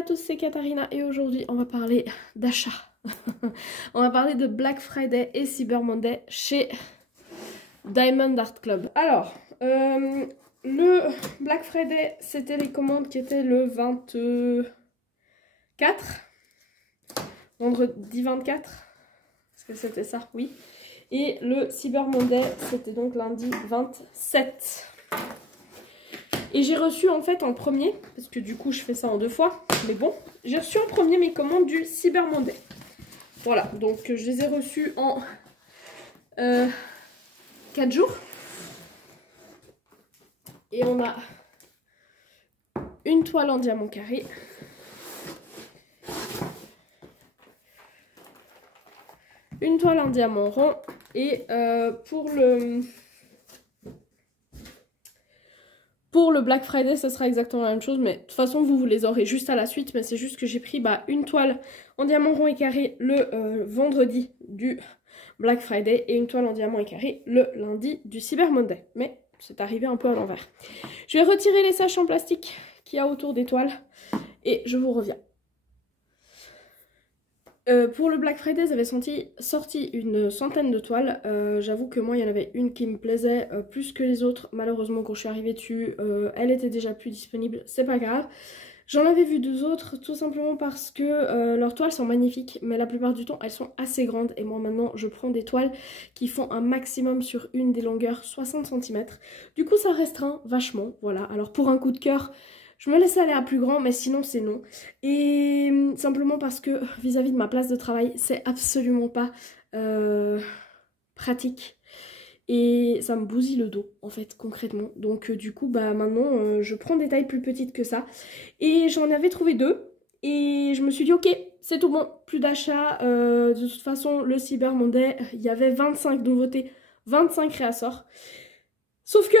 à tous, c'est Katharina et aujourd'hui on va parler d'achat. On va parler de Black Friday et Cyber Monday chez Diamond Art Club. Alors, le Black Friday, c'était les commandes qui étaient le 24, vendredi 24, est-ce que c'était ça? Oui. Et le Cyber Monday, c'était donc lundi 27. Et j'ai reçu en fait en premier, parce que du coup je fais ça en 2 fois, mais bon, j'ai reçu en premier mes commandes du Cyber Monday. Voilà, donc je les ai reçues en 4 jours. Et on a une toile en diamant carré. Une toile en diamant rond. Et pour le Black Friday, ça sera exactement la même chose, mais de toute façon, vous les aurez juste à la suite. Mais c'est juste que j'ai pris une toile en diamant rond et carré le vendredi du Black Friday et une toile en diamant et carré le lundi du Cyber Monday. Mais c'est arrivé un peu à l'envers. Je vais retirer les sachets en plastique qu'il y a autour des toiles et je vous reviens. Pour le Black Friday, ils avaient sorti une centaine de toiles. J'avoue que moi, il y en avait une qui me plaisait plus que les autres. Malheureusement, quand je suis arrivée dessus, elle était déjà plus disponible. C'est pas grave. J'en avais vu 2 autres, tout simplement parce que leurs toiles sont magnifiques. Mais la plupart du temps, elles sont assez grandes. Et moi, maintenant, je prends des toiles qui font un maximum sur une des longueurs 60 cm. Du coup, ça restreint vachement. Voilà. Alors, pour un coup de cœur... je me laisse aller à plus grand, mais sinon c'est non. Et simplement parce que vis-à-vis de ma place de travail, c'est absolument pas pratique. Et ça me bousille le dos, en fait, concrètement. Donc du coup, maintenant, je prends des tailles plus petites que ça. Et j'en avais trouvé 2. Et je me suis dit, ok, c'est tout bon, plus d'achat. De toute façon, le Cyber Monday, il y avait 25 nouveautés, 25 réassorts. Sauf que...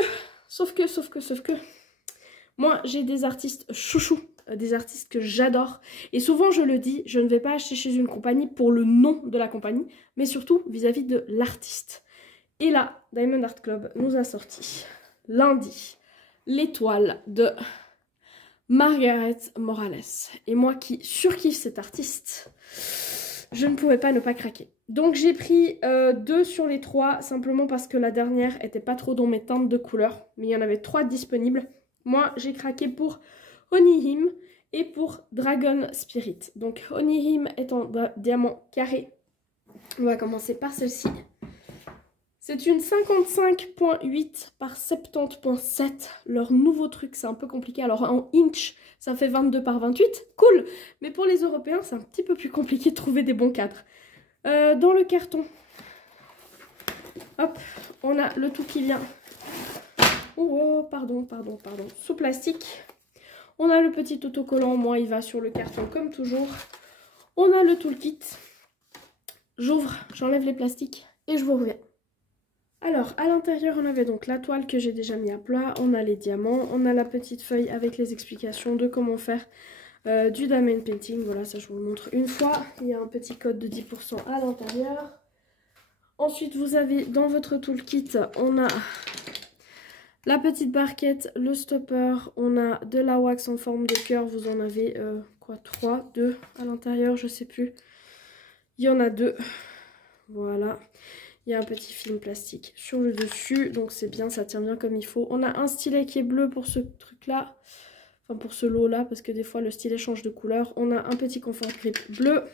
moi, j'ai des artistes chouchous, des artistes que j'adore. Et souvent, je le dis, je ne vais pas acheter chez une compagnie pour le nom de la compagnie, mais surtout vis-à-vis de l'artiste. Et là, Diamond Art Club nous a sorti lundi l'étoile de Margaret Morales. Et moi qui surkiffe cet artiste, je ne pouvais pas ne pas craquer. Donc j'ai pris 2 sur les 3, simplement parce que la dernière était pas trop dans mes teintes de couleurs. Mais il y en avait 3 disponibles. Moi, j'ai craqué pour Onihim et pour Dragon Spirit. Donc, Onihim est en diamant carré. On va commencer par celle-ci. C'est une 55.8 par 70.7. Leur nouveau truc, c'est un peu compliqué. Alors, en inch, ça fait 22 par 28. Cool! Mais pour les Européens, c'est un petit peu plus compliqué de trouver des bons cadres. Dans le carton, hop, on a le tout qui vient... oh, pardon, sous plastique. On a le petit autocollant, moi il va sur le carton comme toujours. On a le toolkit. J'ouvre, j'enlève les plastiques et je vous reviens. Alors, à l'intérieur, on avait donc la toile que j'ai déjà mis à plat. On a les diamants, on a la petite feuille avec les explications de comment faire du diamond painting. Voilà, ça je vous le montre une fois. Il y a un petit code de 10% à l'intérieur. Ensuite, vous avez dans votre toolkit, on a... la petite barquette, le stopper, on a de la wax en forme de cœur, vous en avez 3, 2 à l'intérieur, je sais plus. Il y en a 2, voilà. Il y a un petit film plastique sur le dessus, donc c'est bien, ça tient bien comme il faut. On a un stylet qui est bleu pour ce truc-là, enfin pour ce lot-là, parce que des fois le stylet change de couleur. On a un petit confort grip bleu.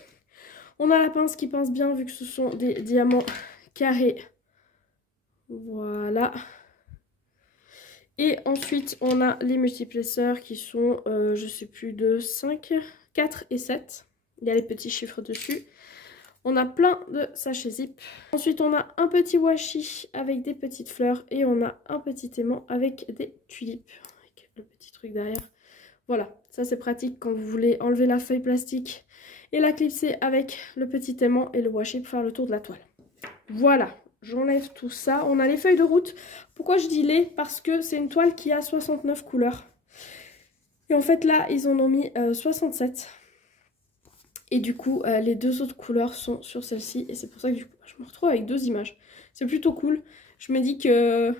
On a la pince qui pince bien vu que ce sont des diamants carrés. Voilà. Et ensuite, on a les multiplesseurs qui sont, je sais plus, de 5, 4 et 7. Il y a les petits chiffres dessus. On a plein de sachets zip. Ensuite, on a un petit washi avec des petites fleurs. Et on a un petit aimant avec des tulipes. Avec le petit truc derrière. Voilà, ça c'est pratique quand vous voulez enlever la feuille plastique et la clipser avec le petit aimant et le washi pour faire le tour de la toile. Voilà. J'enlève tout ça. On a les feuilles de route. Pourquoi je dis les? Parce que c'est une toile qui a 69 couleurs. Et en fait là, ils en ont mis 67. Et du coup, les 2 autres couleurs sont sur celle-ci. Et c'est pour ça que du coup, je me retrouve avec 2 images. C'est plutôt cool. Je me dis que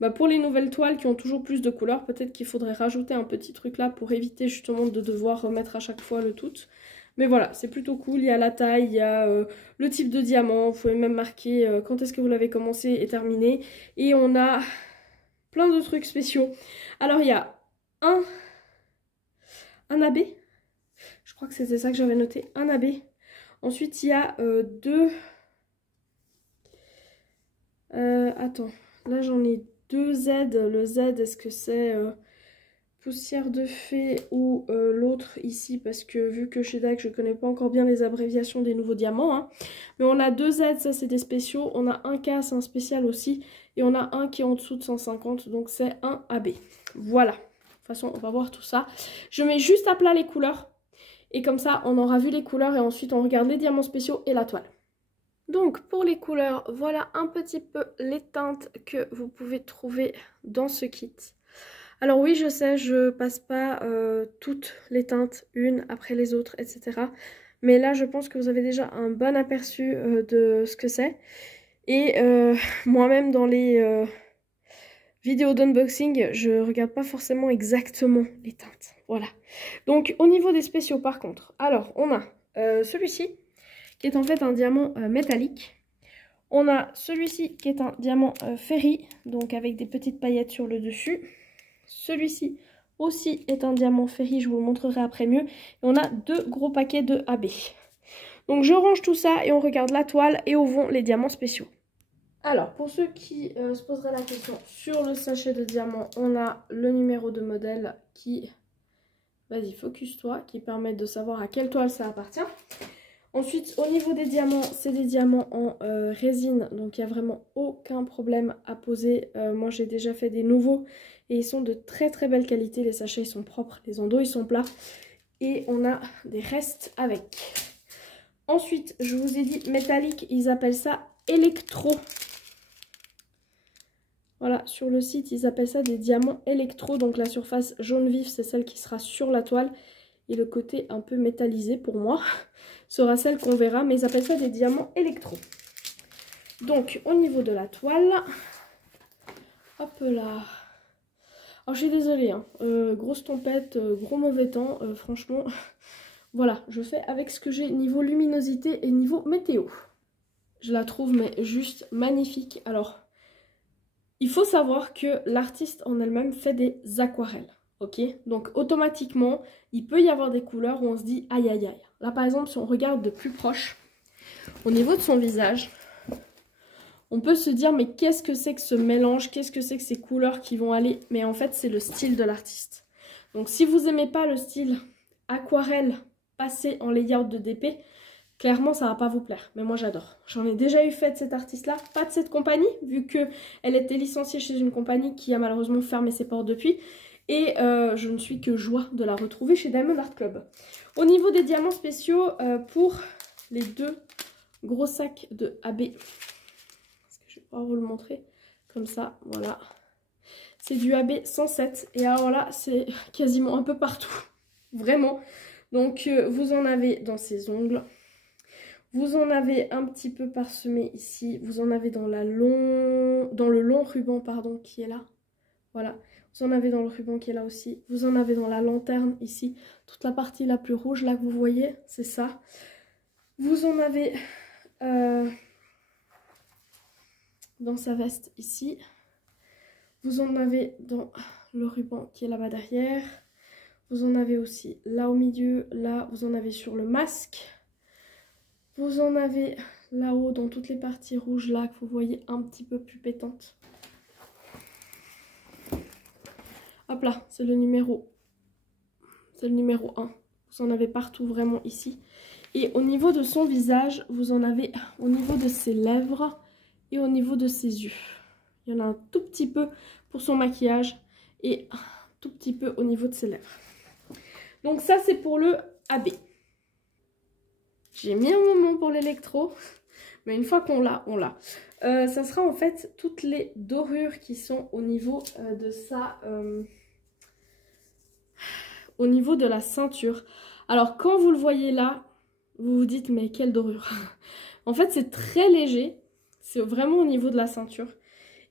Bah pour les nouvelles toiles qui ont toujours plus de couleurs, peut-être qu'il faudrait rajouter un petit truc là pour éviter justement de devoir remettre à chaque fois le tout. Mais voilà, c'est plutôt cool, il y a la taille, il y a le type de diamant, vous pouvez même marquer quand est-ce que vous l'avez commencé et terminé. Et on a plein de trucs spéciaux. Alors il y a un AB, je crois que c'était ça que j'avais noté, un AB. Ensuite il y a deux... attends, là j'en ai deux Z. Le Z, est-ce que c'est poussière de fée ou l'autre ici? Parce que vu que chez DAC, je connais pas encore bien les abréviations des nouveaux diamants. Hein. Mais on a deux Z, ça c'est des spéciaux. On a un K, c'est un spécial aussi. Et on a un qui est en dessous de 150, donc c'est un AB. Voilà. De toute façon, on va voir tout ça. Je mets juste à plat les couleurs. Et comme ça, on aura vu les couleurs et ensuite on regarde les diamants spéciaux et la toile. Donc pour les couleurs, voilà un petit peu les teintes que vous pouvez trouver dans ce kit. Alors oui, je sais, je passe pas toutes les teintes, une après les autres, etc. Mais là, je pense que vous avez déjà un bon aperçu de ce que c'est. Et moi-même, dans les vidéos d'unboxing, je regarde pas forcément exactement les teintes. Voilà. Donc au niveau des spéciaux, par contre, alors on a celui-ci, qui est en fait un diamant métallique. On a celui-ci qui est un diamant ferry, donc avec des petites paillettes sur le dessus. Celui-ci aussi est un diamant ferry, je vous le montrerai après mieux. Et on a deux gros paquets de AB. Donc je range tout ça et on regarde la toile et où vont les diamants spéciaux. Alors pour ceux qui se poseraient la question, sur le sachet de diamants, on a le numéro de modèle qui, vas-y focus-toi, qui permet de savoir à quelle toile ça appartient. Ensuite, au niveau des diamants, c'est des diamants en résine, donc il n'y a vraiment aucun problème à poser. Moi, j'ai déjà fait des nouveaux et ils sont de très très belle qualité. Les sachets, ils sont propres, les endos, ils sont plats. Et on a des restes avec. Ensuite, je vous ai dit métallique, ils appellent ça électro. Voilà, sur le site, ils appellent ça des diamants électro. Donc la surface jaune vif, c'est celle qui sera sur la toile. Et le côté un peu métallisé pour moi sera celle qu'on verra, mais ils appellent ça des diamants électro. Donc au niveau de la toile, hop là. Alors je suis désolée, hein, grosse tempête, gros mauvais temps, franchement, voilà, je fais avec ce que j'ai niveau luminosité et niveau météo. Je la trouve mais juste magnifique. Alors, il faut savoir que l'artiste en elle-même fait des aquarelles. Ok, donc automatiquement, il peut y avoir des couleurs où on se dit aïe aïe aïe. Là par exemple, si on regarde de plus proche, au niveau de son visage, on peut se dire mais qu'est-ce que c'est que ce mélange, qu'est-ce que c'est que ces couleurs qui vont aller? Mais en fait, c'est le style de l'artiste. Donc si vous n'aimez pas le style aquarelle passé en layout de DP, clairement ça va pas vous plaire. Mais moi j'adore. J'en ai déjà eu fait de cet artiste-là, pas de cette compagnie, vu qu'elle était licenciée chez une compagnie qui a malheureusement fermé ses portes depuis. Et je ne suis que joie de la retrouver chez Diamond Art Club. Au niveau des diamants spéciaux, pour les deux gros sacs de AB, est-ce que je vais pouvoir vous le montrer comme ça, voilà. C'est du AB 107 et alors là, c'est quasiment un peu partout, vraiment. Donc vous en avez dans ces ongles, vous en avez un petit peu parsemé ici, vous en avez dans le long ruban pardon, qui est là, voilà. Vous en avez dans le ruban qui est là aussi. Vous en avez dans la lanterne ici. Toute la partie la plus rouge là que vous voyez, c'est ça. Vous en avez dans sa veste ici. Vous en avez dans le ruban qui est là-bas derrière. Vous en avez aussi là au milieu. Là, vous en avez sur le masque. Vous en avez là-haut dans toutes les parties rouges là que vous voyez un petit peu plus pétantes. Hop là, c'est le numéro 1. Vous en avez partout vraiment ici. Et au niveau de son visage, vous en avez au niveau de ses lèvres et au niveau de ses yeux. Il y en a un tout petit peu pour son maquillage et un tout petit peu au niveau de ses lèvres. Donc ça c'est pour le AB. J'ai mis un moment pour l'électro, mais une fois qu'on l'a, on l'a. Ça sera en fait toutes les dorures qui sont au niveau de sa... au niveau de la ceinture. Alors quand vous le voyez là, vous vous dites mais quelle dorure. En fait c'est très léger, c'est vraiment au niveau de la ceinture.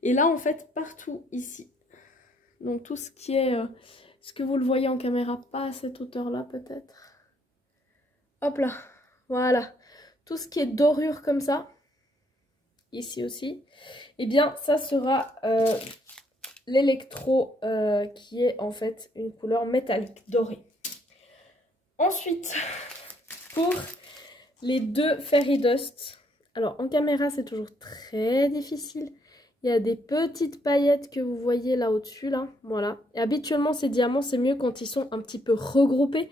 Et là, en fait, partout ici. Donc tout ce qui est... est-ce que vous le voyez en caméra? Pas à cette hauteur-là, peut-être. Hop là, voilà. Tout ce qui est dorure comme ça, ici aussi, eh bien, ça sera l'électro qui est en fait une couleur métallique, dorée. Ensuite, pour les deux Fairy Dust, alors en caméra, c'est toujours très difficile. Il y a des petites paillettes que vous voyez là au-dessus, là, voilà. Et habituellement, ces diamants, c'est mieux quand ils sont un petit peu regroupés.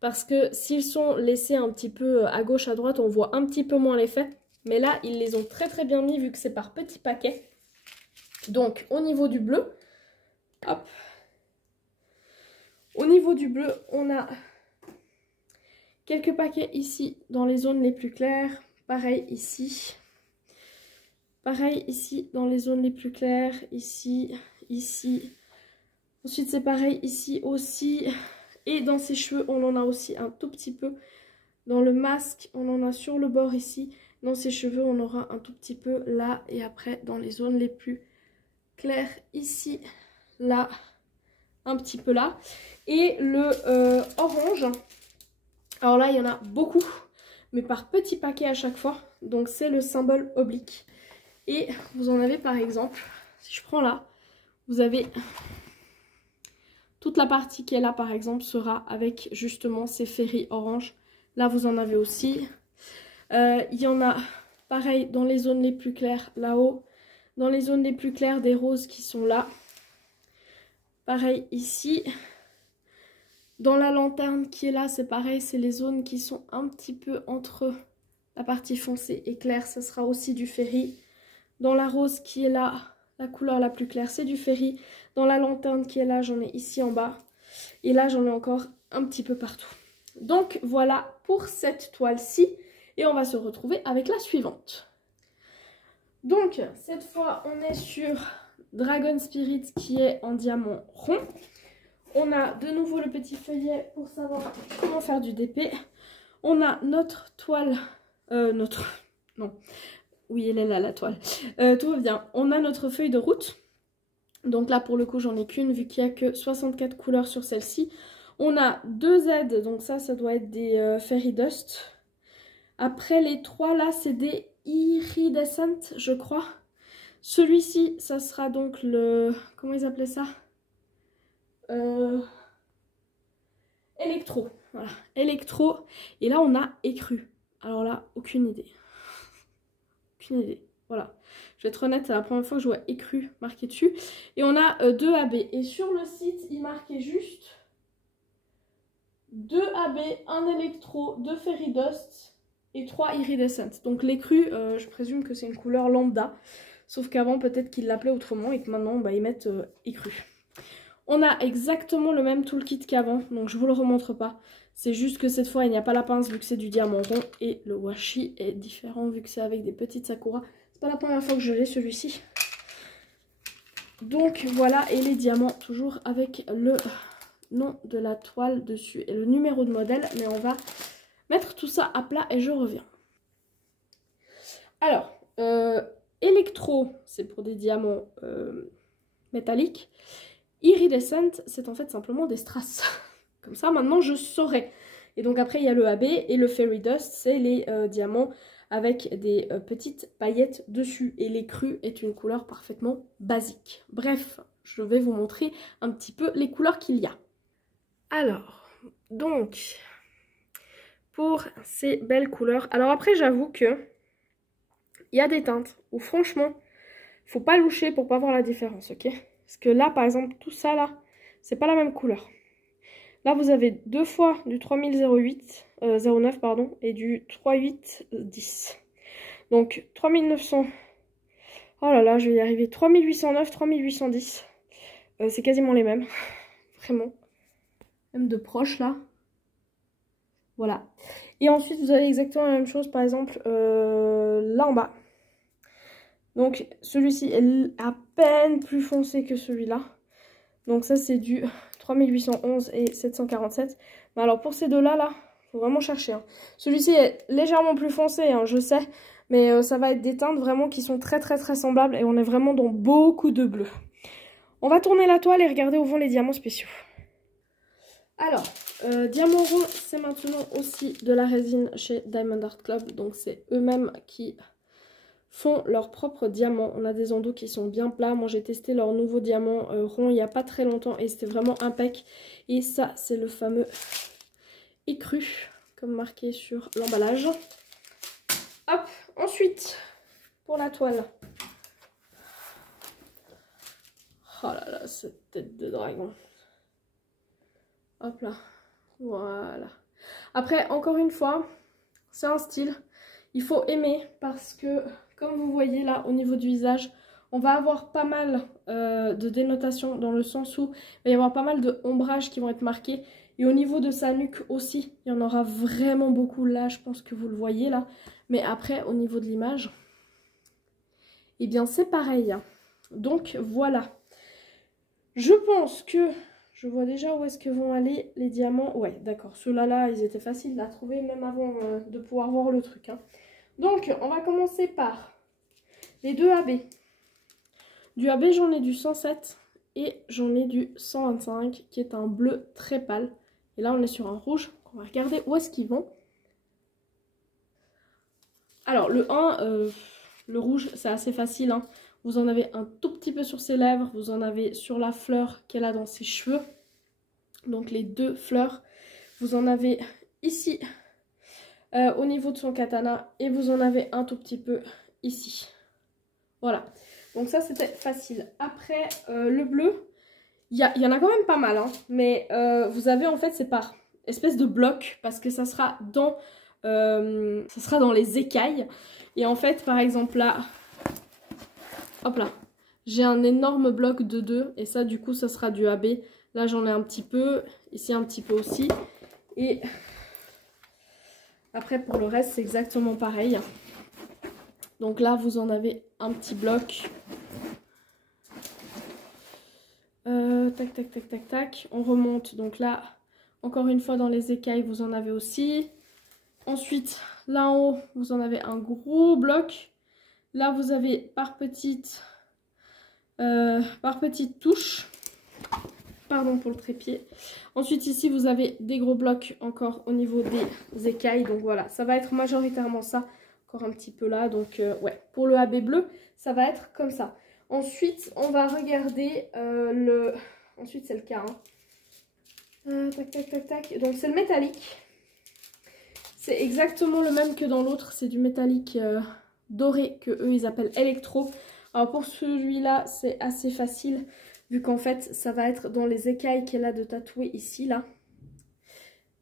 Parce que s'ils sont laissés un petit peu à gauche, à droite, on voit un petit peu moins l'effet. Mais là, ils les ont très très bien mis vu que c'est par petits paquets. Donc, au niveau du bleu, hop. Au niveau du bleu, on a quelques paquets ici dans les zones les plus claires. Pareil ici. Pareil ici dans les zones les plus claires. Ici, ici. Ensuite, c'est pareil ici aussi. Et dans ses cheveux, on en a aussi un tout petit peu. Dans le masque, on en a sur le bord ici. Dans ses cheveux, on aura un tout petit peu là. Et après, dans les zones les plus claires, ici, là, un petit peu là. Et le orange, alors là, il y en a beaucoup, mais par petits paquets à chaque fois. Donc, c'est le symbole oblique. Et vous en avez par exemple, si je prends là, vous avez... toute la partie qui est là, par exemple, sera avec justement ces Fairy orange. Là, vous en avez aussi. Il y en a, pareil, dans les zones les plus claires, là-haut. Dans les zones les plus claires, des roses qui sont là. Pareil, ici. Dans la lanterne qui est là, c'est pareil. C'est les zones qui sont un petit peu entre la partie foncée et claire. Ça sera aussi du Fairy. Dans la rose qui est là... la couleur la plus claire, c'est du Fairy. Dans la lanterne qui est là, j'en ai ici en bas. Et là, j'en ai encore un petit peu partout. Donc, voilà pour cette toile-ci. Et on va se retrouver avec la suivante. Donc, cette fois, on est sur Dragon Spirit qui est en diamant rond. On a de nouveau le petit feuillet pour savoir comment faire du DP. On a notre toile... Non. Oui, elle est là, la toile. Tout va bien. On a notre feuille de route. Donc là, pour le coup, j'en ai qu'une, vu qu'il n'y a que 64 couleurs sur celle-ci. On a 2 Z, donc ça doit être des Fairy Dust. Après, les 3 là, c'est des Iridescent, je crois. Celui-ci, ça sera donc le... comment ils appelaient ça? Électro. Voilà, électro. Et là, on a écru. Alors là, aucune idée. Aucune idée. Voilà. Je vais être honnête, c'est la première fois que je vois écru marqué dessus. Et on a 2 AB. Et sur le site, il marquait juste 2 AB, 1 électro, 2 Fairy Dust et 3 Iridescent. Donc l'écru, je présume que c'est une couleur lambda. Sauf qu'avant, peut-être qu'ils l'appelaient autrement et que maintenant, bah, ils mettent écru. On a exactement le même toolkit qu'avant, donc je vous le remontre pas. C'est juste que cette fois, il n'y a pas la pince vu que c'est du diamant rond. Et le washi est différent vu que c'est avec des petites sakura. C'est pas la première fois que je l'ai celui-ci. Donc voilà, et les diamants toujours avec le nom de la toile dessus et le numéro de modèle. Mais on va mettre tout ça à plat et je reviens. Alors, électro, c'est pour des diamants métalliques. Iridescent, c'est en fait simplement des strass. Comme ça, maintenant, je saurai. Et donc après, il y a le AB et le Fairy Dust, c'est les diamants avec des petites paillettes dessus. Et l'écru est une couleur parfaitement basique. Bref, je vais vous montrer un petit peu les couleurs qu'il y a. Alors, donc, pour ces belles couleurs. Alors après, j'avoue que il y a des teintes où franchement, il faut pas loucher pour pas voir la différence, ok? Parce que là, par exemple, tout ça là, c'est pas la même couleur. Là, vous avez 2 fois du 3009 pardon, et du 3810. Donc 3900. Oh là là, je vais y arriver. 3809, 3810. C'est quasiment les mêmes. Vraiment. Même de proche là. Voilà. Et ensuite, vous avez exactement la même chose, par exemple, là en bas. Donc celui-ci est à peine plus foncé que celui-là. Donc ça, c'est du 3811 et 747. Mais alors pour ces deux-là, là, faut vraiment chercher. Hein. Celui-ci est légèrement plus foncé, hein, je sais. Mais ça va être des teintes vraiment qui sont très semblables et on est vraiment dans beaucoup de bleu. On va tourner la toile et regarder où vont les diamants spéciaux. Alors, Diamant Rond, c'est maintenant aussi de la résine chez Diamond Art Club. Donc c'est eux-mêmes qui font leurs propres diamants. On a des endos qui sont bien plats. Moi j'ai testé leur nouveau diamant rond il n'y a pas très longtemps et c'était vraiment impec. Et ça c'est le fameux écru, comme marqué sur l'emballage. Hop, ensuite, pour la toile. Oh là là, cette tête de dragon. Hop là, voilà. Après, encore une fois, c'est un style. Il faut aimer parce que, comme vous voyez là, au niveau du visage, on va avoir pas mal de dénotation dans le sens où il va y avoir pas mal de ombrages qui vont être marqués. Et au niveau de sa nuque aussi, il y en aura vraiment beaucoup là, je pense que vous le voyez là. Mais après, au niveau de l'image, eh bien c'est pareil. Donc voilà. Je pense que... Je vois déjà où est-ce que vont aller les diamants. Ouais, d'accord. Ceux-là, ils étaient faciles à trouver même avant de pouvoir voir le truc. Hein. Donc, on va commencer par les deux AB. Du AB, j'en ai du 107 et j'en ai du 125 qui est un bleu très pâle. Et là, on est sur un rouge. On va regarder où est-ce qu'ils vont. Alors, le 1, le rouge, c'est assez facile. Hein. Vous en avez un tout petit peu sur ses lèvres. Vous en avez sur la fleur qu'elle a dans ses cheveux. Donc les deux fleurs, vous en avez ici au niveau de son katana et vous en avez un tout petit peu ici. Voilà, donc ça c'était facile. Après le bleu, il y en a quand même pas mal, hein, mais vous avez en fait c'est par espèce de bloc parce que ça sera dans les écailles. Et en fait par exemple là, hop là, j'ai un énorme bloc de 2 et ça du coup ça sera du AB. Là, j'en ai un petit peu. Ici, un petit peu aussi. Et après, pour le reste, c'est exactement pareil. Donc là, vous en avez un petit bloc. Tac, tac, tac, tac, tac. On remonte. Donc là, encore une fois, dans les écailles, vous en avez aussi. Ensuite, là en haut, vous en avez un gros bloc. Là, vous avez par petites touches. Pardon pour le trépied. Ensuite ici vous avez des gros blocs encore au niveau des écailles. Donc voilà, ça va être majoritairement ça. Encore un petit peu là. Donc ouais, pour le AB bleu, ça va être comme ça. Ensuite, on va regarder le... Ensuite c'est le cas. Hein. Tac, tac, tac, tac. Donc c'est le métallique. C'est exactement le même que dans l'autre. C'est du métallique doré que eux ils appellent électro. Alors pour celui-là, c'est assez facile. Vu qu'en fait, ça va être dans les écailles qu'elle a de tatouer ici, là.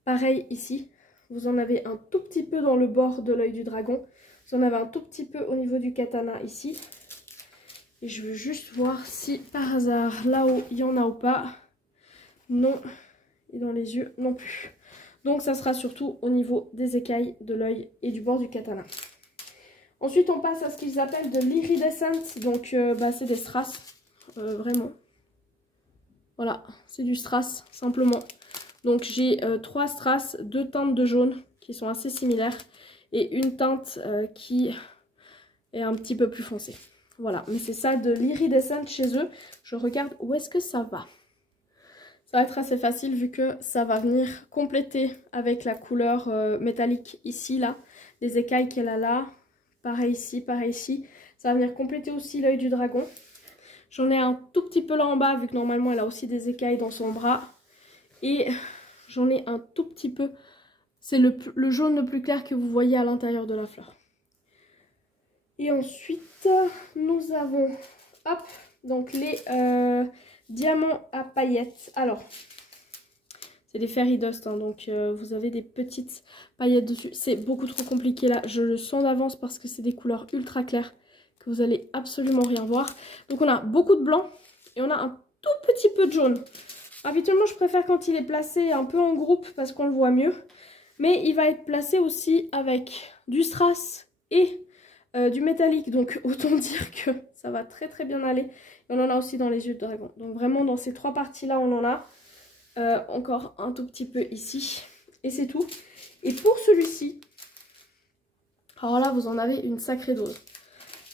Pareil ici. Vous en avez un tout petit peu dans le bord de l'œil du dragon. Vous en avez un tout petit peu au niveau du katana ici. Et je veux juste voir si par hasard, là-haut, il y en a ou pas. Non. Et dans les yeux, non plus. Donc ça sera surtout au niveau des écailles de l'œil et du bord du katana. Ensuite, on passe à ce qu'ils appellent de l'iridescent. Donc, c'est des strass. Vraiment. Voilà, c'est du strass, simplement. Donc, j'ai 3 strass, 2 teintes de jaune qui sont assez similaires. Et une teinte qui est un petit peu plus foncée. Voilà, mais c'est ça de l'iridescent chez eux. Je regarde où est-ce que ça va. Ça va être assez facile vu que ça va venir compléter avec la couleur métallique ici, là. Les écailles qu'elle a là. Pareil ici, pareil ici. Ça va venir compléter aussi l'œil du dragon. J'en ai un tout petit peu là en bas, vu que normalement elle a aussi des écailles dans son bras. Et j'en ai un tout petit peu. C'est le jaune le plus clair que vous voyez à l'intérieur de la fleur. Et ensuite, nous avons, hop, donc les diamants à paillettes. Alors, c'est des fairy dust, hein, donc vous avez des petites paillettes dessus. C'est beaucoup trop compliqué là, je le sens d'avance parce que c'est des couleurs ultra claires que vous allez absolument rien voir. Donc on a beaucoup de blanc et on a un tout petit peu de jaune. Habituellement je préfère quand il est placé un peu en groupe parce qu'on le voit mieux. Mais il va être placé aussi avec du strass et du métallique. Donc autant dire que ça va très très bien aller. Et on en a aussi dans les yeux de dragon. Donc vraiment dans ces 3 parties là on en a. Encore un tout petit peu ici. Et c'est tout. Et pour celui-ci, Alors là, vous en avez une sacrée dose.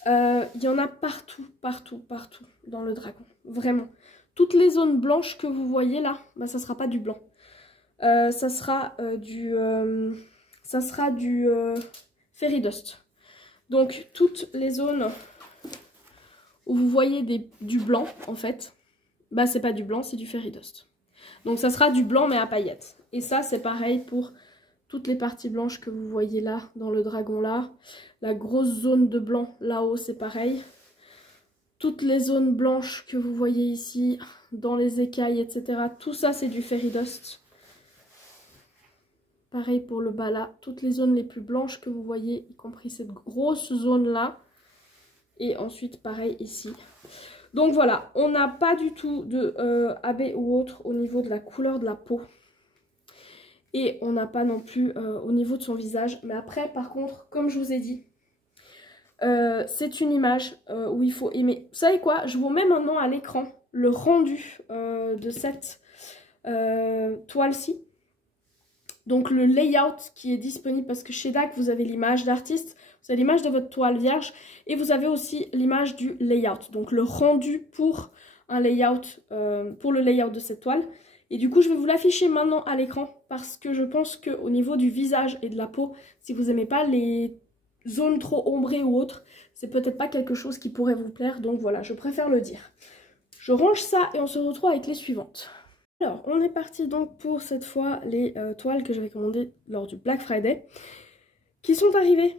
Il y en a partout, partout, partout dans le dragon. Vraiment. Toutes les zones blanches que vous voyez là, bah, ça sera pas du blanc. Ça sera du Fairy Dust. Donc toutes les zones où vous voyez du blanc en fait, bah c'est pas du blanc, c'est du Fairy Dust. Donc ça sera du blanc mais à paillettes. Et ça c'est pareil pour toutes les parties blanches que vous voyez là, dans le dragon là. La grosse zone de blanc là-haut c'est pareil. Toutes les zones blanches que vous voyez ici, dans les écailles, etc. Tout ça c'est du Fairy Dust. Pareil pour le bas là, toutes les zones les plus blanches que vous voyez, y compris cette grosse zone là. Et ensuite pareil ici. Donc voilà, on n'a pas du tout de AB ou autre au niveau de la couleur de la peau. Et on n'a pas non plus au niveau de son visage. Mais après par contre, comme je vous ai dit, c'est une image où il faut aimer. Vous savez quoi, je vous mets maintenant à l'écran le rendu de cette toile-ci. Donc le layout qui est disponible, parce que chez DAC vous avez l'image d'artiste, vous avez l'image de votre toile vierge et vous avez aussi l'image du layout. Donc le rendu pour un layout, pour le layout de cette toile. Et du coup je vais vous l'afficher maintenant à l'écran parce que je pense qu'au niveau du visage et de la peau, si vous n'aimez pas les zones trop ombrées ou autres, c'est peut-être pas quelque chose qui pourrait vous plaire. Donc voilà, je préfère le dire. Je range ça et on se retrouve avec les suivantes. Alors, on est parti donc pour cette fois les toiles que j'avais commandées lors du Black Friday, qui sont arrivées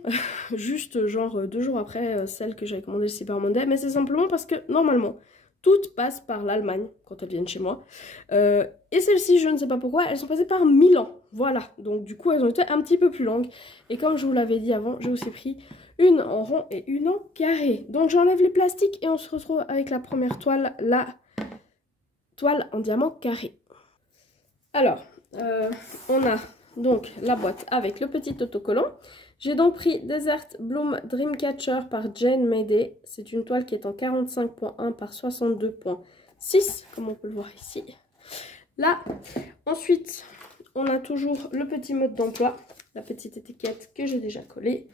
juste genre 2 jours après celles que j'avais commandées le Cyber Monday, mais c'est simplement parce que normalement, toutes passent par l'Allemagne quand elles viennent chez moi. Et celles-ci, je ne sais pas pourquoi, elles sont passées par Milan. Voilà, donc du coup, elles ont été un petit peu plus longues. Et comme je vous l'avais dit avant, j'ai aussi pris une en rond et une en carré. Donc j'enlève les plastiques et on se retrouve avec la première toile, la toile en diamant carré. Alors, on a donc la boîte avec le petit autocollant. J'ai donc pris Desert Bloom Dreamcatcher par Jane Mayday. C'est une toile qui est en 45.1 par 62.6, comme on peut le voir ici. Là, ensuite, on a toujours le petit mode d'emploi, la petite étiquette que j'ai déjà collée.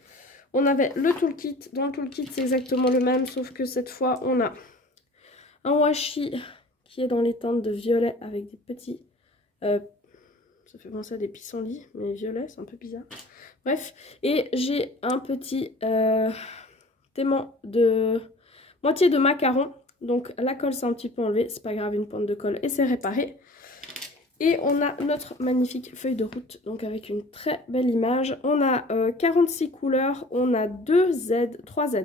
On avait le toolkit. Dans le toolkit, c'est exactement le même, sauf que cette fois, on a un washi qui est dans les teintes de violet avec des petits... ça fait penser à des pissenlits, mais violet, c'est un peu bizarre. Bref, et j'ai un petit aimant de moitié de macaron. Donc la colle s'est un petit peu enlevée, c'est pas grave, une pointe de colle et c'est réparé. Et on a notre magnifique feuille de route, donc avec une très belle image. On a 46 couleurs, on a 3 Z.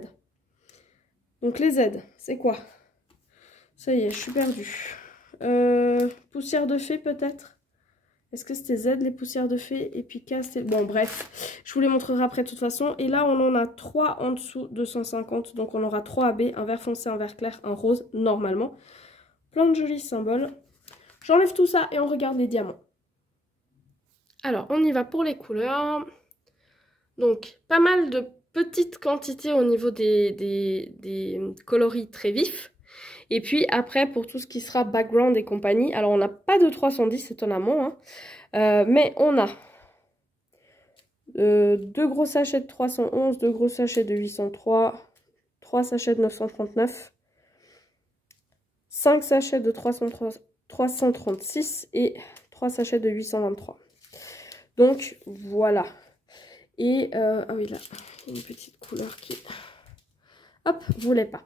Donc les Z, c'est quoi? Ça y est, je suis perdue. Poussière de fée peut-être? Est-ce que c'était Z les poussières de fée? Et puis K c'était... Bon bref, je vous les montrerai après de toute façon. Et là on en a 3 en dessous de 150. Donc on aura 3 AB, un vert foncé, un vert clair, un rose normalement. Plein de jolis symboles. J'enlève tout ça et on regarde les diamants. Alors on y va pour les couleurs. Donc pas mal de petites quantités au niveau des coloris très vifs. Et puis après, pour tout ce qui sera background et compagnie, alors on n'a pas de 310 étonnamment, hein, mais on a 2 gros sachets de 311, 2 gros sachets de 803, 3 sachets de 939, 5 sachets de 336 et 3 sachets de 823. Donc voilà. Et, ah oui là, il y a une petite couleur qui... Hop, voulait pas.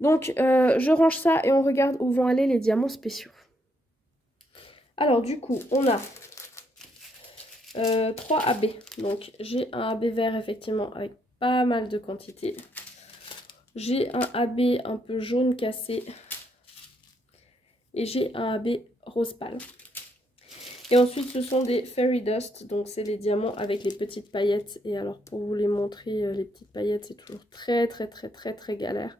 Donc, je range ça et on regarde où vont aller les diamants spéciaux. Alors, du coup, on a 3 AB. Donc, j'ai un AB vert, effectivement, avec pas mal de quantité. J'ai un AB un peu jaune cassé. Et j'ai un AB rose pâle. Et ensuite, ce sont des Fairy Dust. Donc, c'est les diamants avec les petites paillettes. Et alors, pour vous les montrer, les petites paillettes, c'est toujours très galère.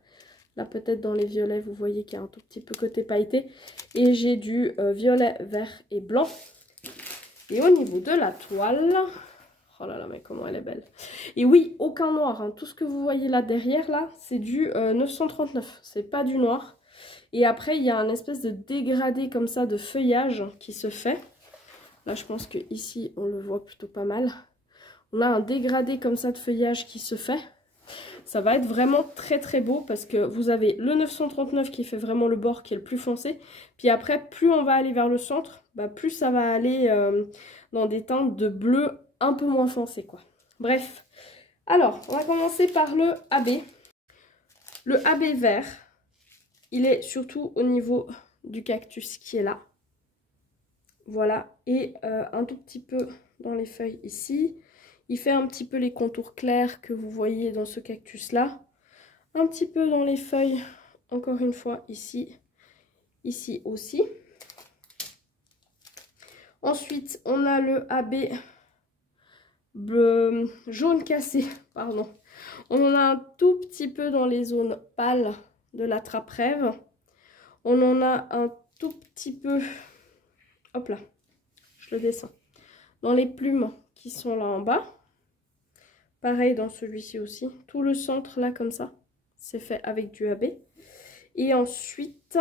Là, peut-être dans les violets, vous voyez qu'il y a un tout petit peu côté pailleté. Et j'ai du violet, vert et blanc. Et au niveau de la toile... Oh là là, mais comment elle est belle. Et oui, aucun noir. Hein. Tout ce que vous voyez là derrière, là, c'est du 939. C'est pas du noir. Et après, il y a un espèce de dégradé comme ça de feuillage qui se fait. Là, je pense que ici on le voit plutôt pas mal. On a un dégradé comme ça de feuillage qui se fait. Ça va être vraiment très très beau parce que vous avez le 939 qui fait vraiment le bord qui est le plus foncé. Puis après, plus on va aller vers le centre, bah, plus ça va aller dans des teintes de bleu un peu moins foncé, quoi. Bref, alors on va commencer par le AB. Le AB vert, il est surtout au niveau du cactus qui est là. Voilà, et un tout petit peu dans les feuilles ici. Il fait un petit peu les contours clairs que vous voyez dans ce cactus-là. Un petit peu dans les feuilles, encore une fois, ici. Ici aussi. Ensuite, on a le AB bleu, jaune cassé, pardon. On en a un tout petit peu dans les zones pâles de la trappe rêve. On en a un tout petit peu, hop là, je le descends, dans les plumes qui sont là en bas. Pareil dans celui-ci aussi. Tout le centre là comme ça, c'est fait avec du AB. Et ensuite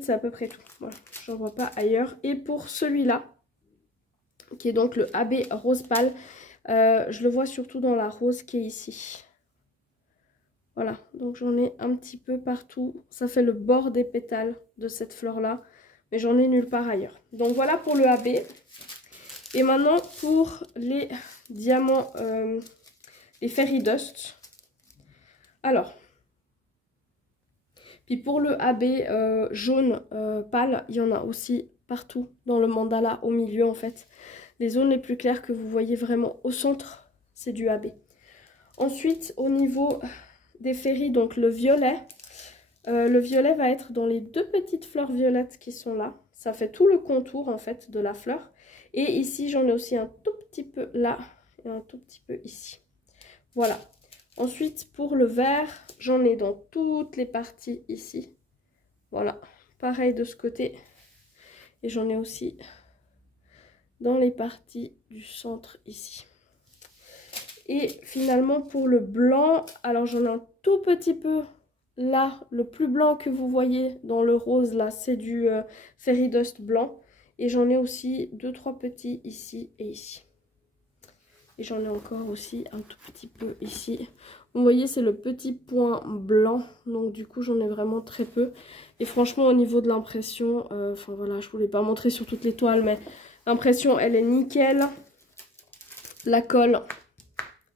c'est à peu près tout. Voilà, j'en vois pas ailleurs. Et pour celui-là, qui est donc le AB rose pâle, je le vois surtout dans la rose qui est ici. Voilà, donc j'en ai un petit peu partout. Ça fait le bord des pétales de cette fleur-là, mais j'en ai nulle part ailleurs. Donc voilà pour le AB. Et maintenant pour les diamants, les fairy dust. Alors, puis pour le AB jaune pâle, il y en a aussi partout dans le mandala, au milieu en fait. Les zones les plus claires que vous voyez vraiment au centre, c'est du AB. Ensuite, au niveau des fairies, donc le violet va être dans les deux petites fleurs violettes qui sont là. Ça fait tout le contour en fait de la fleur. Et ici, j'en ai aussi un tout petit peu là et un tout petit peu ici. Voilà. Ensuite, pour le vert, j'en ai dans toutes les parties ici. Voilà. Pareil de ce côté. Et j'en ai aussi dans les parties du centre ici. Et finalement, pour le blanc, alors j'en ai un tout petit peu là. Le plus blanc que vous voyez dans le rose, là, c'est du fairy dust blanc. Et j'en ai aussi 2-3 petits ici et ici. Et j'en ai encore aussi un tout petit peu ici. Vous voyez, c'est le petit point blanc. Donc du coup, j'en ai vraiment très peu. Et franchement, au niveau de l'impression, enfin voilà, je voulais pas montrer sur toutes les toiles, mais l'impression, elle est nickel. La colle,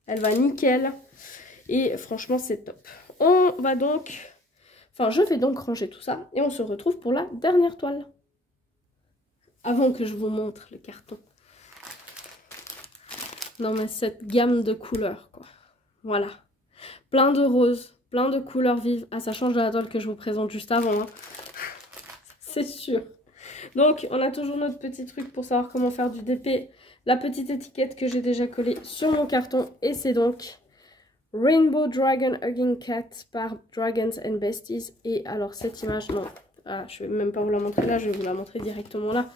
elle va nickel. Et franchement, c'est top. On va donc... Enfin, je vais donc ranger tout ça. Et on se retrouve pour la dernière toile. Avant que je vous montre le carton. Non mais cette gamme de couleurs quoi. Voilà. Plein de roses, plein de couleurs vives. Ah ça change de la toile que je vous présente juste avant. Hein. C'est sûr. Donc on a toujours notre petit truc pour savoir comment faire du DP. La petite étiquette que j'ai déjà collée sur mon carton. Et c'est donc Rainbow Dragon Hugging Cat par Dragons and Besties. Et alors cette image, non. Ah, je vais même pas vous la montrer là, je vais vous la montrer directement là.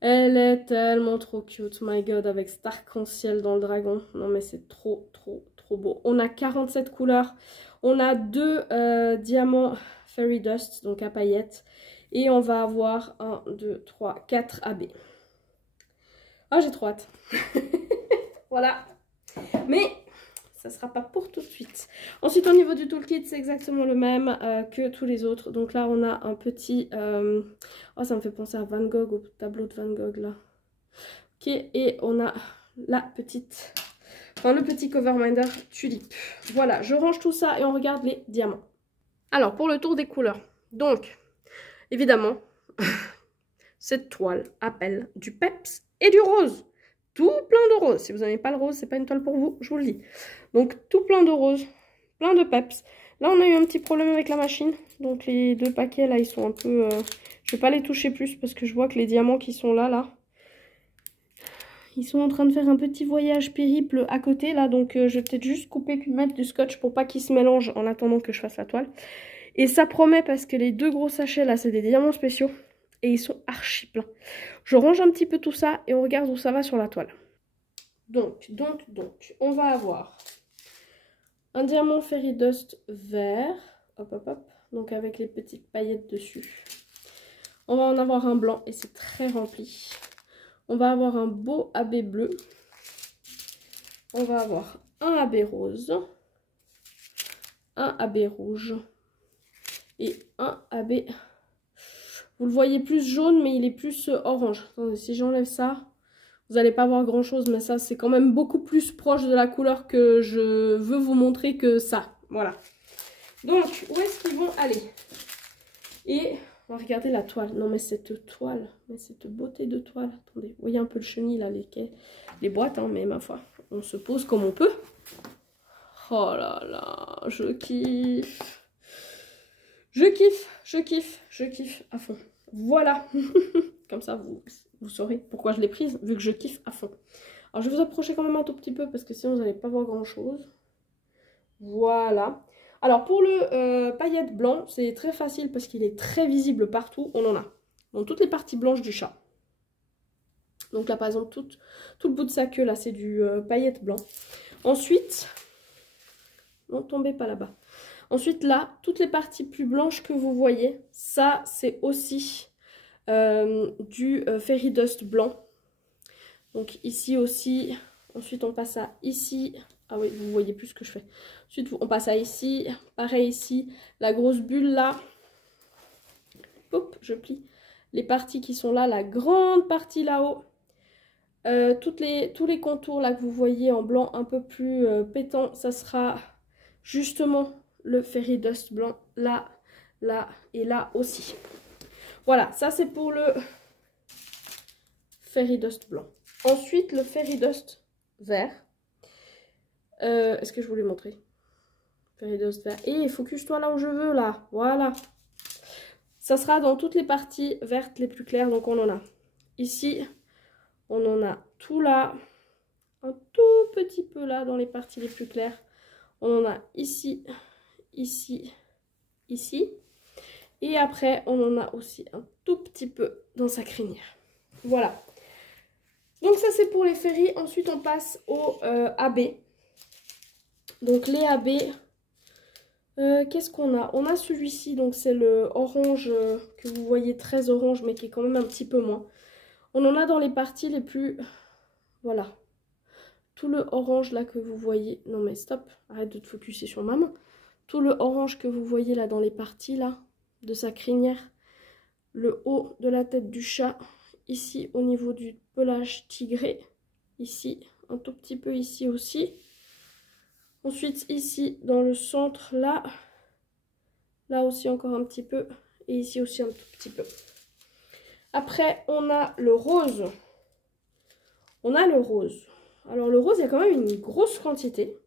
Elle est tellement trop cute, my god, avec cet arc-en-ciel dans le dragon. Non mais c'est trop, trop, trop beau. On a 47 couleurs. On a 2 diamants fairy dust, donc à paillettes. Et on va avoir 1, 2, 3, 4 AB. Ah, j'ai trop hâte. Voilà. Mais... ça sera pas pour tout de suite. Ensuite, au niveau du toolkit, c'est exactement le même que tous les autres. Donc là, on a un petit... oh, ça me fait penser à Van Gogh, au tableau de Van Gogh, là. Ok, et on a la petite... enfin, le petit cover minder tulipe. Voilà, je range tout ça et on regarde les diamants. Alors, pour le tour des couleurs. Donc, évidemment, cette toile appelle du peps et du rose. Tout plein de rose. Si vous n'avez pas le rose, c'est pas une toile pour vous, je vous le dis. Donc tout plein de rose, plein de peps. Là, on a eu un petit problème avec la machine. Donc les 2 paquets, là, ils sont un peu... je vais pas les toucher plus parce que je vois que les diamants qui sont là, ils sont en train de faire un petit voyage périple à côté, là. Donc je vais peut-être juste couper puis mettre du scotch pour pas qu'ils se mélangent en attendant que je fasse la toile. Et ça promet parce que les 2 gros sachets, là, c'est des diamants spéciaux. Et ils sont archi pleins. Je range un petit peu tout ça et on regarde où ça va sur la toile. Donc, on va avoir un diamant fairy dust vert. Hop, hop, hop. Donc avec les petites paillettes dessus. On va en avoir un blanc et c'est très rempli. On va avoir un beau AB bleu. on va avoir un AB rose, un AB rouge et un AB. Vous le voyez plus jaune, mais il est plus orange. Attendez, si j'enlève ça, vous n'allez pas voir grand chose, mais ça c'est quand même beaucoup plus proche de la couleur que je veux vous montrer que ça. Voilà. Donc, où est-ce qu'ils vont aller? Et on va regarder la toile. Non, mais cette toile, mais cette beauté de toile. Attendez, vous voyez un peu le chenil là, les boîtes, hein, mais ma foi, on se pose comme on peut. Oh là là, je kiffe. Je kiffe, je kiffe, je kiffe à fond. Voilà. Comme ça, vous saurez pourquoi je l'ai prise, vu que je kiffe à fond. Alors, je vais vous approcher quand même un tout petit peu, parce que sinon, vous n'allez pas voir grand-chose. Voilà. Alors, pour le paillette blanc, c'est très facile, parce qu'il est très visible partout. On en a dans toutes les parties blanches du chat. Donc là, par exemple, tout le bout de sa queue, là, c'est du paillette blanc. Ensuite, non, tombez pas là-bas. Ensuite, là, toutes les parties plus blanches que vous voyez, ça, c'est aussi du Fairy Dust blanc. Donc ici aussi. Ensuite, on passe à ici. Ah oui, vous voyez plus ce que je fais. Ensuite, on passe à ici. Pareil ici. La grosse bulle là. Hop, je plie. Les parties qui sont là, la grande partie là-haut. Tous les contours là que vous voyez en blanc un peu plus pétant, ça sera justement le Fairy Dust blanc, là, là et là aussi. Voilà, ça c'est pour le Fairy Dust blanc. Ensuite, le Fairy Dust vert. Est-ce que je vous l'ai montré? Fairy Dust vert. Et focus-toi là où je veux, là. Voilà. Ça sera dans toutes les parties vertes les plus claires. Donc on en a ici, on en a tout là, un tout petit peu là dans les parties les plus claires. On en a ici, ici, ici. Et après, on en a aussi un tout petit peu dans sa crinière. Voilà. Donc ça, c'est pour les fairies. Ensuite, on passe au AB. Donc les AB, qu'est-ce qu'on a? On a celui-ci, donc c'est le orange que vous voyez très orange, mais qui est quand même un petit peu moins. On en a dans les parties les plus... Voilà. Tout le orange là que vous voyez... Non mais stop, arrête de te focuser sur ma main. Tout le orange que vous voyez là dans les parties là, de sa crinière, le haut de la tête du chat, ici au niveau du pelage tigré, ici, un tout petit peu ici aussi. Ensuite ici dans le centre là, là aussi encore un petit peu, et ici aussi un tout petit peu. Après on a le rose. On a le rose. Alors le rose, il y a quand même une grosse quantité.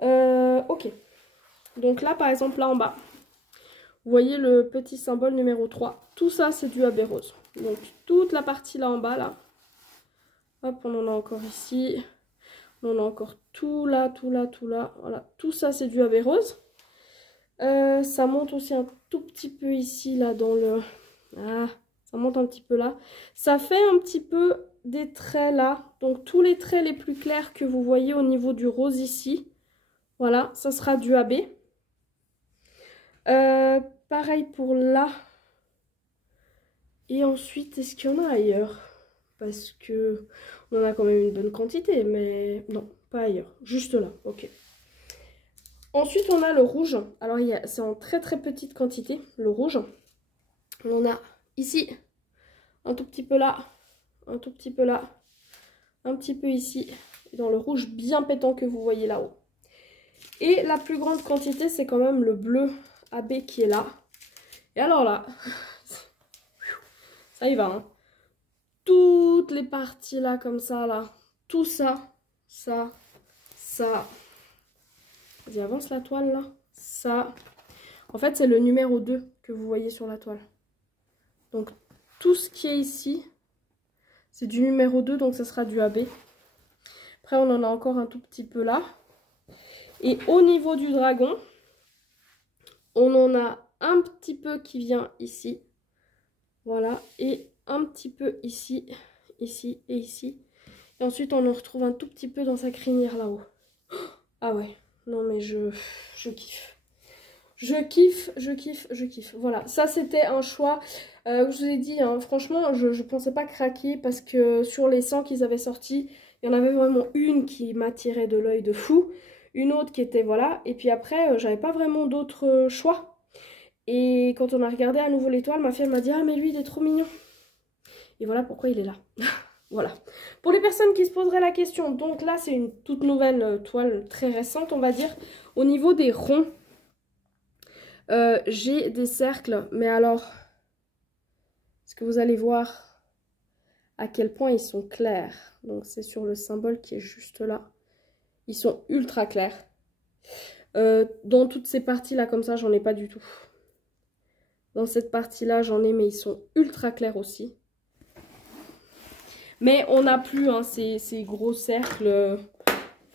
Ok. Donc là par exemple là en bas, vous voyez le petit symbole numéro 3. Tout ça, c'est du AB rose. Donc, toute la partie là en bas, là. Hop, on en a encore ici. On en a encore tout là, tout là, tout là. Voilà, tout ça, c'est du AB rose. Ça monte aussi un tout petit peu ici, là, dans le... Ah, ça monte un petit peu là. Ça fait un petit peu des traits là. Donc, tous les traits les plus clairs que vous voyez au niveau du rose ici. Voilà, ça sera du AB. Pareil pour là. Et ensuite, est-ce qu'il y en a ailleurs? Parce que on en a quand même une bonne quantité, mais non, pas ailleurs. Juste là, ok. Ensuite, on a le rouge. Alors, c'est en très très petite quantité, le rouge. On en a ici, un tout petit peu là, un tout petit peu là, un petit peu ici, et dans le rouge bien pétant que vous voyez là-haut. Et la plus grande quantité, c'est quand même le bleu AB qui est là. Et alors là, ça y va, hein. Toutes les parties là, comme ça, là, tout ça, ça, ça. Vas-y, avance la toile là, ça. En fait, c'est le numéro 2 que vous voyez sur la toile. Donc, tout ce qui est ici, c'est du numéro 2, donc ça sera du AB. Après, on en a encore un tout petit peu là. Et au niveau du dragon, on en a un petit peu qui vient ici. Voilà. Et un petit peu ici, ici et ici. Et ensuite, on en retrouve un tout petit peu dans sa crinière là-haut. Ah ouais. Non, mais je kiffe. Je kiffe, je kiffe, je kiffe. Voilà. Ça, c'était un choix. Je vous ai dit, hein, franchement, je pensais pas craquer parce que sur les 100 qu'ils avaient sortis, Il y en avait vraiment une qui m'attirait de l'œil de fou, une autre qui était voilà, et puis après j'avais pas vraiment d'autres choix. Et quand on a regardé à nouveau l'étoile, ma fille elle m'a dit ah mais lui il est trop mignon. Et voilà pourquoi il est là. Voilà. Pour les personnes qui se poseraient la question, donc là c'est une toute nouvelle toile très récente on va dire. Au niveau des ronds, j'ai des cercles, mais alors, est-ce que vous allez voir à quel point ils sont clairs? Donc c'est sur le symbole qui est juste là. Ils sont ultra clairs. Dans toutes ces parties là comme ça, j'en ai pas du tout. Dans cette partie là, j'en ai, mais ils sont ultra clairs aussi. Mais on n'a plus hein, ces gros cercles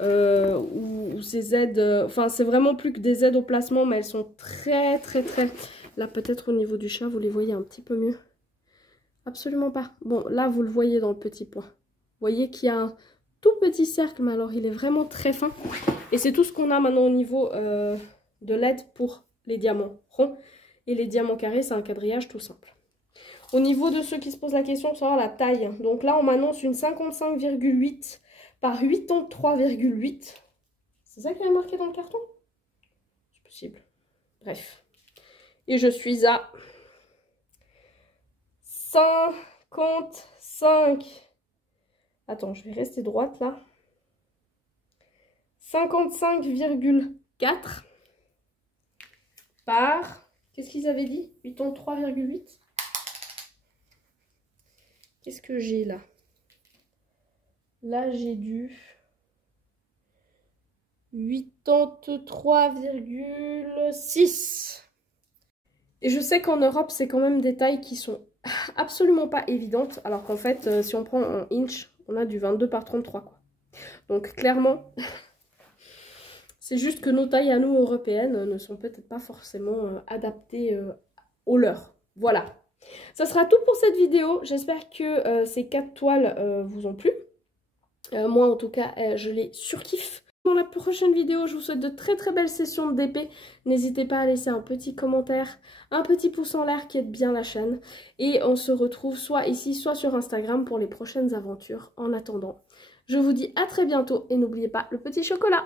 ou ces aides. Enfin, c'est vraiment plus que des aides au placement, mais elles sont très. Là, peut-être au niveau du chat, vous les voyez un petit peu mieux. Absolument pas. Bon, là, vous le voyez dans le petit point. Vous voyez qu'il y a un tout petit cercle, mais alors il est vraiment très fin. Et c'est tout ce qu'on a maintenant au niveau de l'aide pour les diamants ronds. Et les diamants carrés, c'est un quadrillage tout simple. Au niveau de ceux qui se posent la question sur la taille, donc là on m'annonce une 55,8 par 83,8. C'est ça qu'il y a marqué dans le carton? C'est possible. Bref. Et je suis à 55. Attends, je vais rester droite là. 55,4 par... Qu'est-ce qu'ils avaient dit? 83,8. Qu'est-ce que j'ai là? Là, j'ai du 83,6. Et je sais qu'en Europe, c'est quand même des tailles qui sont absolument pas évidentes. Alors qu'en fait, si on prend en inch, on a du 22 par 33, quoi. Donc, clairement, c'est juste que nos tailles à nous, européennes, ne sont peut-être pas forcément adaptées aux leurs. Voilà. Ça sera tout pour cette vidéo. J'espère que ces 4 toiles vous ont plu. Moi, en tout cas, je les surkiffe. Dans la prochaine vidéo, je vous souhaite de très belles sessions de DP. N'hésitez pas à laisser un petit commentaire, un petit pouce en l'air qui aide bien la chaîne. Et on se retrouve soit ici, soit sur Instagram pour les prochaines aventures. En attendant, je vous dis à très bientôt et n'oubliez pas le petit chocolat.